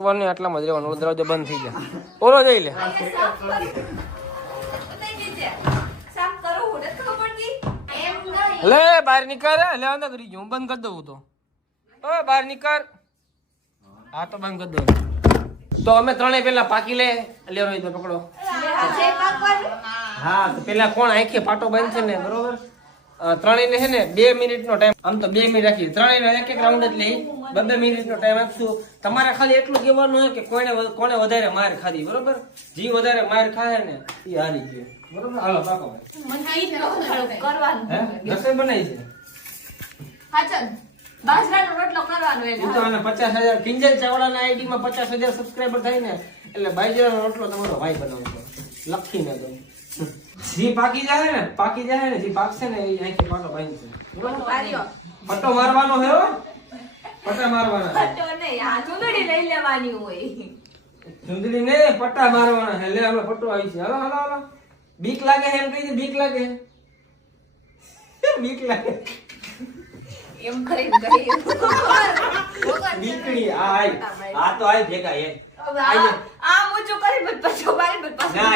ને આટલામાં જ રહેવાનું. દરવાજો બંધ થઈ જાય. ઓલો જઈ લે. લે બહાર નીકળ. લે અંદર કરી હું બંધ કરી દઉં તો. બહાર નીકળ. હા તો બંધ કરી દઉં. તો અમે ત્રણેય પેલા પાકી લે. લે રોહિત પકડો. હા તો પેલા કોણ આંખે પાટો બંધ છે ને બરોબર. ત્રણેય ને છે ને 2 મિનિટનો ટાઈમ. આમ તો 2 મિનિટ રાખી. ત્રણેય એક રાઉન્ડ જ લઈ 2 મિનિટનો ટાઈમ આપશું. તમારે ખાલી એટલું કહેવાનું હોય કે કોને વધારે માર ખાધી બરોબર. જે વધારે માર ખાય ને એ હારી ગયો બરોબર. હાલો પાકો રસોઈ બનાવી છે. બાજરાનો રોટલો કરવાનો ઈ તો આને 50,000 કિંજલ ચાવડાના આઈડી માં 50,000 સબસ્ક્રાઇબર થાય ને એટલે બાજરાનો રોટલો તમારો ભાઈ બનાવજો. લખીને દો. જી પાકી જાય ને જી પાકશે ને એ આંખે પાટો બાંધશે. પટ્ટો મારવાનો હે હો. પટ્ટા મારવાના. પટ્ટો નહીં, આ ચૂંદડી લઈ લેવાની હોય. ચૂંદડી ને પટ્ટા મારવાના હે. લે આપણે પટ્ટો આવી છે. હાલો હાલો હાલો. બીક લાગે એમ કહી દે. બીક લાગે બીક લાગે એમ કરીને ગઈ. બીકડી આ તો આય ભેગા એ આ મૂચું કરી પછી પાછો મારી પછી